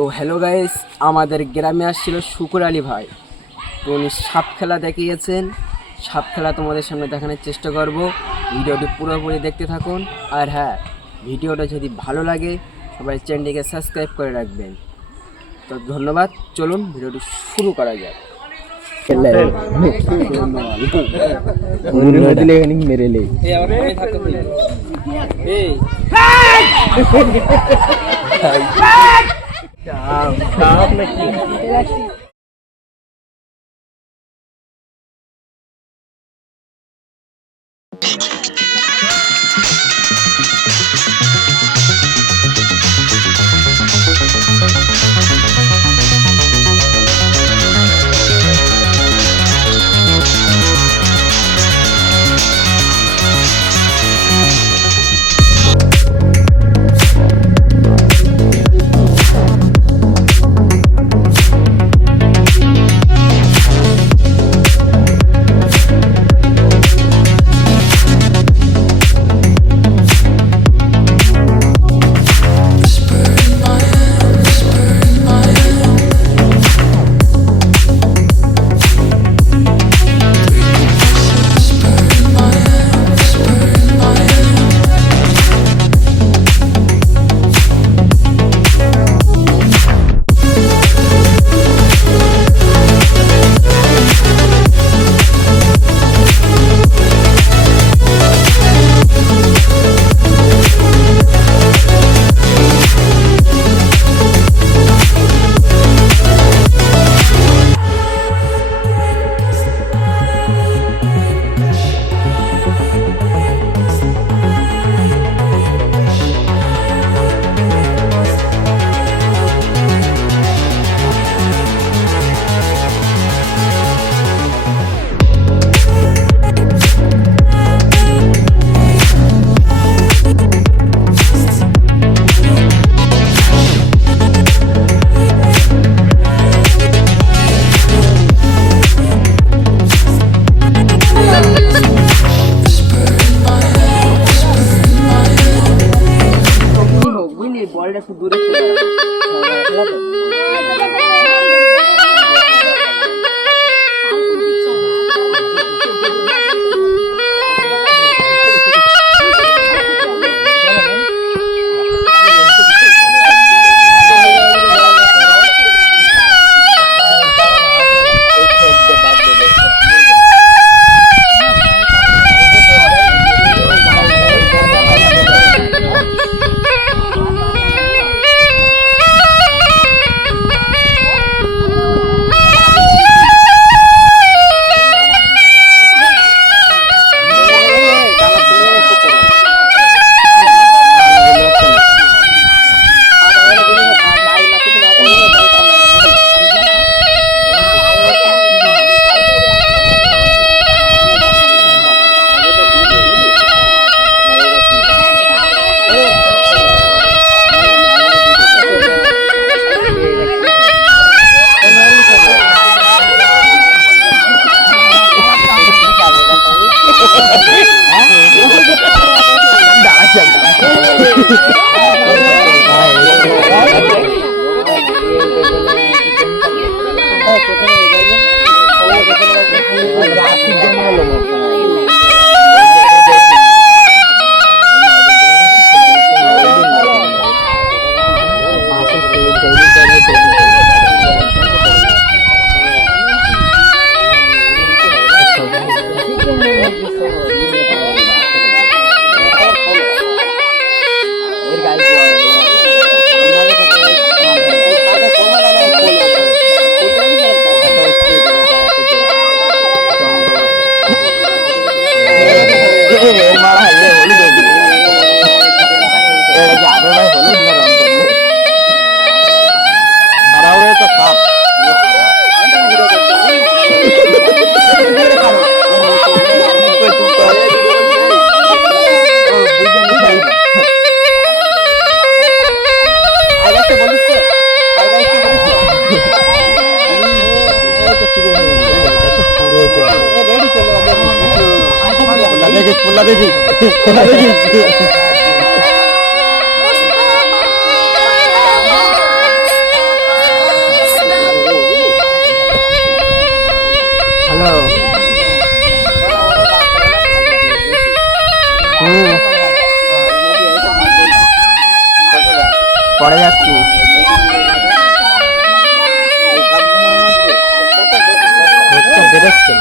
তো hello guys, আমাদের গ্রামে আসছিল শুকুর আলী ভাই। তো উনি সাপ খেলা দেখিয়েছেন। সাপ খেলা তোমাদের সামনে দেখানোর চেষ্টা করব। ভিডিওটি পুরোপুরি দেখতে থাকুন। আর হ্যাঁ, ভিডিওটা যদি ভালো লাগে সবাই চ্যানেলটিকে সাবস্ক্রাইব করে রাখবেন। তো ধন্যবাদ, চলুন ভিডিওটি শুরু করা যাক। মেরে লে বলটা একটু দূরে দেখি পরে যাচ্ছি। বেরোচ্ছে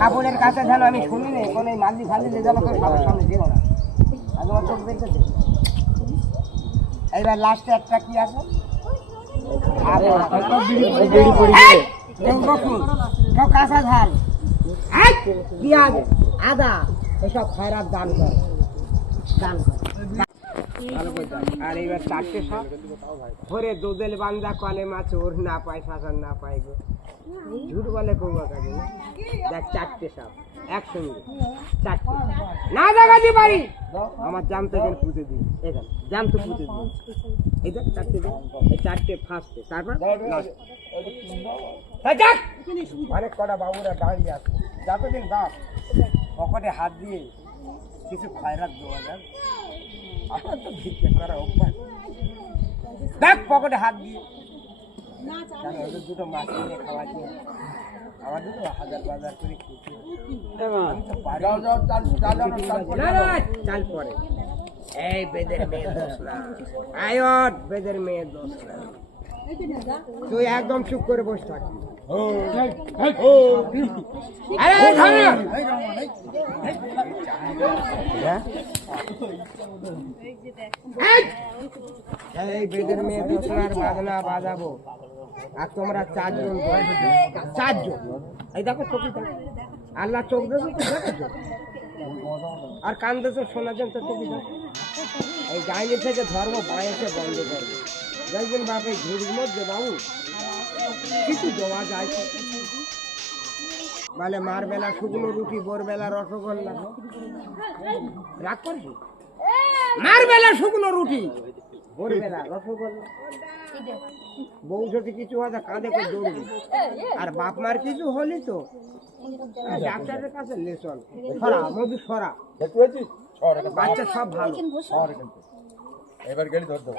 সাবলের কাছে যেন আমি শুনিনি কোন মাঝি ফালি যেন সবার সামনে দিও না। তোমার চোখ দেখতেছে। এইবার লাস্টে একটা কি আছে কাঁচা ঝাল পেঁয়াজ আদা এসব খয়রাত দান করে দান করে। আর এবার চারটে সব ভরে দুধেল বান্ধা কলে মাছ ওর না পায় শাসান না পায় গো ঝুট বলে কৌবা কাজে দেখ চারটে সব একসঙ্গে চারটে না জাগাতে পারি আমার জানতে গেলে পুঁতে দিই এখানে জানতে পুঁতে দিই এই দেখ চারটে দিন এই চারটে ফার্স্টে তারপর অনেক কটা বাবুরা দাঁড়িয়ে আছে যতদিন বাপ পকেটে হাত দিয়ে কিছু খয়রাত দেওয়া যায় আমার তো ভিক্ষে করা অভ্যাস দেখ পকেটে হাত দিয়ে ওদের দুটো মাছ কিনে খাওয়াচ্ছে আমার দুটো হাজার বাজার করে চাল পরে এই বেদের মেয়ে দোষ না আয়ত বেদের মেয়ে দোষ না তুই একদম চুপ করে বসে থাকবি এই বেদের মেয়ে দোষনার বাজনা বাজাবো আর তোমরা চারজন এই দেখো চোখ আল্লাহ চোখ দেছো তো দেখেছো আর কান দেছো শোনাছেন তো চোখ এই গাইনি থেকে ধর্ম বাঁয়েছে বন্ধ করবে দেখবেন বাপ এই ঘুরির মধ্যে বাবু কিছু দেওয়া যায় মানে মার বেলা শুকনো রুটি বোর বেলা রসগোল্লা রাগ করছি মার বেলা শুকনো রুটি বোর বেলা রসগোল্লা বউ যদি কিছু হয় কাঁধে করে দৌড়বি আর বাপ মার কিছু হলি তো ডাক্তারের কাছে লেসন সরা মধু সরা বাচ্চা সব ভালো এবার গেলি ধর দেবো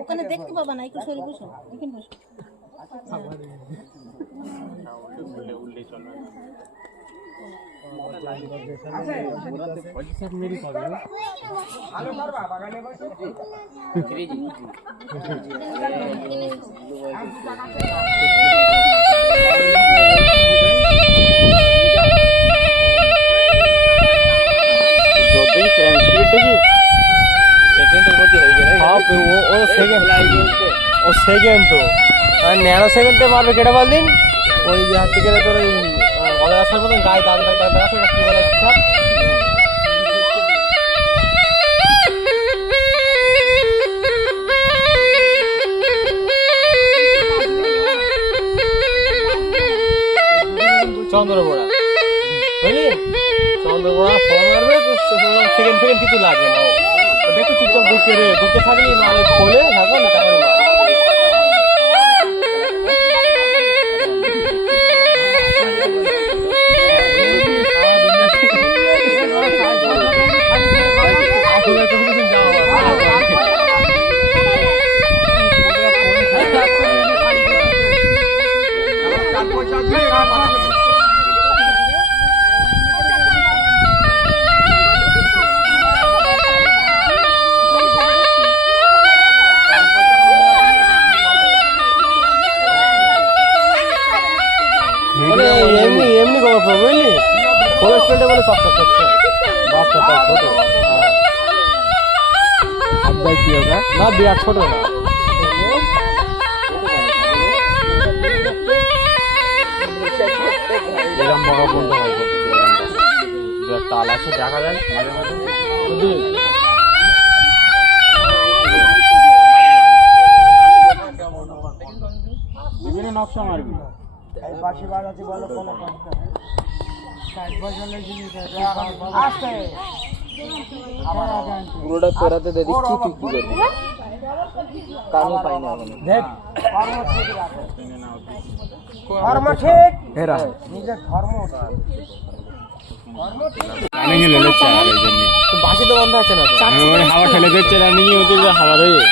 ওখানে দেখতে পাবা না একটু সরে বসো এখানে বসো ভালো করবা বাগানে বসে সেকেন্ড তো ন্যানো সেকেন্ডে মারবে কেটে বল দিন ওই যে হাত থেকে তোর ওই রাস্তার মতন গায়ে দাঁত আছে কি বলে সব চন্দ্রবোড়া বুঝলি চন্দ্রবোড়া ফোন মারবে তো সেকেন্ড কিছু লাগবে না ওটা একটু চুপচাপ ঘুরতে থাকলে মানে খোলে থাকবে না তাহলে না বিরাট ছোট না এরকম বড় বন্ধ হয় বিরাট তাল আছে দেখা যায় মাঝে মাঝে বিভিন্ন নকশা মারবি বাসি বাজাতে বলো কোনো কষ্ট নেই। 60 বছরের জিনিস আসতে পুরোটা পেরাতে দিয়ে দিচ্ছি তুই কি করবি কানও পাই না দেখ কর্ম ঠিক রাখো কর্ম ঠিক হেরা নিজের ধর্ম রানিং এ লেলে চার এই জন্য বাসি তো বন্ধ আছে না তো হাওয়া ঠেলে দিচ্ছে রানিং এ ওদের হাওয়া রয়ে